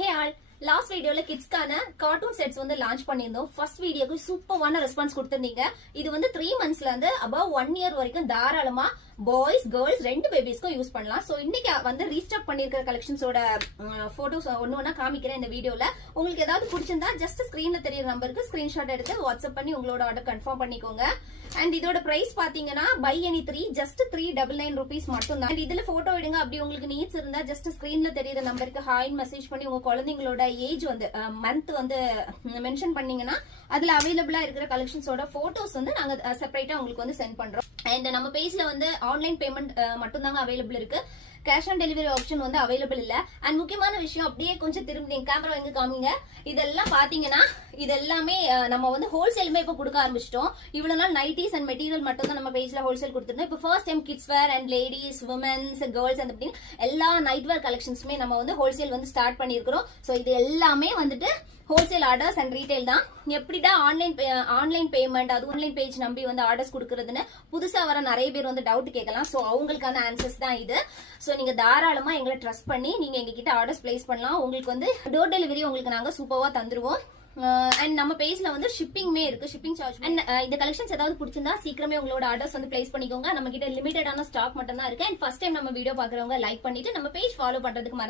Hey all, last வீடியோல கிட்ஸ்க்கான cartoon sets வந்து launch பண்ணியிருந்தோம். ஃபர்ஸ்ட் வீடியோக்கு சூப்பரான ரெஸ்பான்ஸ் கொடுத்திருந்தீங்க. இது வந்து 3 monthsல இருந்து above 1 year வரைக்கும் தாராளமா பாய்ஸ் கேர்ள்ஸ் ரெண்டு பேபிஸ்க்கும் யூஸ் பண்ணலாம். சோ இன்னைக்கு வந்து ரீஸ்டாக் பண்ணிருக்கிற கலெக்ஷன்ஸோட போட்டோஸ் ஒண்ணு காமிக்கிறேன் இந்த வீடியோல. உங்களுக்கு ஏதாவது பிடிச்சிருந்தா ஜஸ்ட் ஸ்கிரீன்ல தெரியற நம்பருக்கு ஸ்கிரீன்ஷாட் எடுத்து வாட்ஸ்அப் பண்ணி உங்களோட ஆர்டர் கன்ஃபார்ம் பண்ணிக்கோங்க. அண்ட் இதோட பிரைஸ் பாத்தீங்கன்னா பை எனி 3 ஜஸ்ட் 399 rupees மட்டும் தான். இதுல போட்டோ எடுங்க. அப்படி உங்களுக்கு நீட்ஸ் இருந்தா ஜஸ்ட் ஸ்கிரீன்ல தெரியற நம்பருக்கு ஹாய் மெசேஜ் பண்ணி உங்க குழந்தைங்களோட ஏஜ் வந்து மந்த் வந்து மென்ஷன் பண்ணீங்கன்னா அதுல அவைலபிளா இருக்கிற கலெக்ஷன்ஸோட போட்டோஸ் வந்து நாங்க செப்பரேட்டா உங்களுக்கு வந்து சென்ட் பண்றோம். அண்ட் நம்ம பேஜ்ல வந்து ஆன்லைன் பேமெண்ட் மட்டும் தாங்க அவைலபிள் இருக்கு. கேஷ் ஆன் டெலிவரி ஆப்ஷன் வந்து அவைலபிள் இல்ல. அண்ட் முக்கியமான விஷயம், அப்படியே கொஞ்சம் திரும்பி கேமரா எங்க காமிங்க. இதெல்லாம் பாத்தீங்கன்னா இது எல்லாமே நம்ம வந்து ஹோல்சேலுமே இப்ப கொடுக்க ஆரம்பிச்சிட்டோம். இவ்வளவு நாள் நைட்டிஸ் அண்ட் மெட்டீரியல் மட்டும் தான் நம்ம பேஜ்ல ஹோல்சேல் கொடுத்துருந்தோம். இப்போ first time kids where and ladies women's girls அந்த எல்லா நைட் வேர் கலெக்ஷன்ஸுமே நம்ம வந்து ஹோல்சேல் வந்து ஸ்டார்ட் பண்ணிருக்கிறோம். சோ இது எல்லாமே வந்துட்டு ஹோல்சேல் ஆர்டர்ஸ் அண்ட் ரீட்டைல் தான். எப்படிடா ஆன்லைன் பேமெண்ட் அது ஆன்லைன் பேஜ் நம்பி வந்து ஆர்டர்ஸ் கொடுக்கறதுன்னு புதுசா வர நிறைய பேர் வந்து டவுட் கேட்கலாம். சோ அவங்களுக்கான ஆன்சர்ஸ் தான் இது. சோ நீங்க தாராளமா எங்களை ட்ரஸ்ட் பண்ணி நீங்க எங்க கிட்ட ஆர்டர்ஸ் பிளேஸ் பண்ணலாம். உங்களுக்கு வந்து டோர் டெலிவரி உங்களுக்கு நாங்க சூப்பர்வா தந்துருவோம். அண்ட் நம்ம பேஜ்ல வந்து ஷிப்பிங்மே இருக்கு, ஷிப்பிங் சார்ஜ். அண்ட் இந்த கலெக்ஷன்ஸ் ஏதாவது பிடிச்சிருந்தா சீக்கிரமே உங்களோட ஆர்டர்ஸ் வந்து பிளேஸ் பண்ணிக்கோங்க. நம்ம கிட்ட லிமிட்டடான ஸ்டாக் மட்டும் தான் இருக்கு. அண்ட் ஃபர்ஸ்ட் டைம் நம்ம வீடியோ பாக்குறவங்க லைக் பண்ணிட்டு நம்ம பேஜ் ஃபாலோ பண்றதுக்கு மறந்து